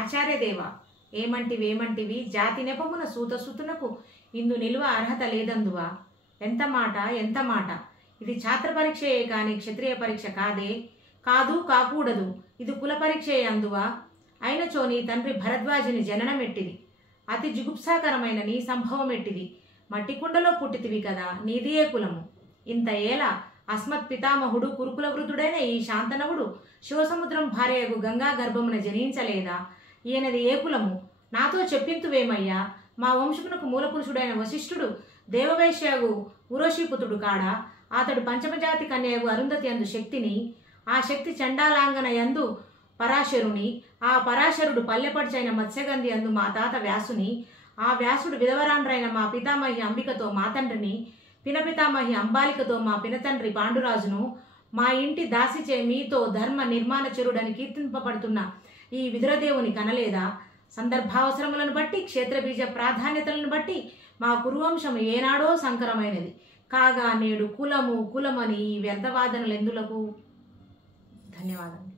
ఆచార్యదేవ ఏమంటివి జాతి నెపమున సూతసుతునకు ఇందు నిలువ అర్హత లేదందువా. ఎంత మాట. ఇది ఛాత్ర పరీక్షయే కాని క్షత్రియ పరీక్ష కాదు కాకూడదు. ఇది కుల పరీక్షయే అందువా. అయినచో నీ తండ్రి భరద్వాజుని జననమెట్టిది, అతి జుగుప్సాకరమైన నీ సంభవమెట్టిది. మట్టి కుండలో పుట్టితివి కదా, నీది ఏ కులము. ఇంత ఏలా అస్మత్ పితామహుడు కురుకుల వృద్ధుడైన ఈ శాంతనవుడు శివసముద్రం భార్యకు గంగా గర్భమున జనించలేదా. ఈయనది ఏ కులము నాతో చెప్పింతువేమయ్యా. మా వంశమునకు మూలపురుషుడైన వశిష్ఠుడు దేవవైశ్యగు ఉరోషిపుత్రుడు కాడా. అతడు పంచమజాతి కన్యగు అరుంధతి అందు శక్తిని, ఆ శక్తి చండాలాంగన యందు పరాశరుని, ఆ పరాశరుడు పల్లెపడిచైన మత్స్యగంధి అందు మా తాత వ్యాసుని, ఆ వ్యాసుడు విధవరాండ్రైన మా పితామహి అంబికతో మా తండ్రిని, పినపితామహి అంబాలికతో మా పినతండ్రి పాండురాజును, మా ఇంటి దాసిచే మీతో ధర్మ నిర్మాణచరుడని కీర్తింపబడుతున్న ఈ విదురదేవుని కనలేదా. సందర్భావసరములను బట్టి క్షేత్రబీజ ప్రాధాన్యతలను బట్టి మా కురువంశం ఏనాడో సంకరమైనది కాగా నేడు కులమని ఈ వ్యర్థవాదనలెందులకు. ధన్యవాదాలు.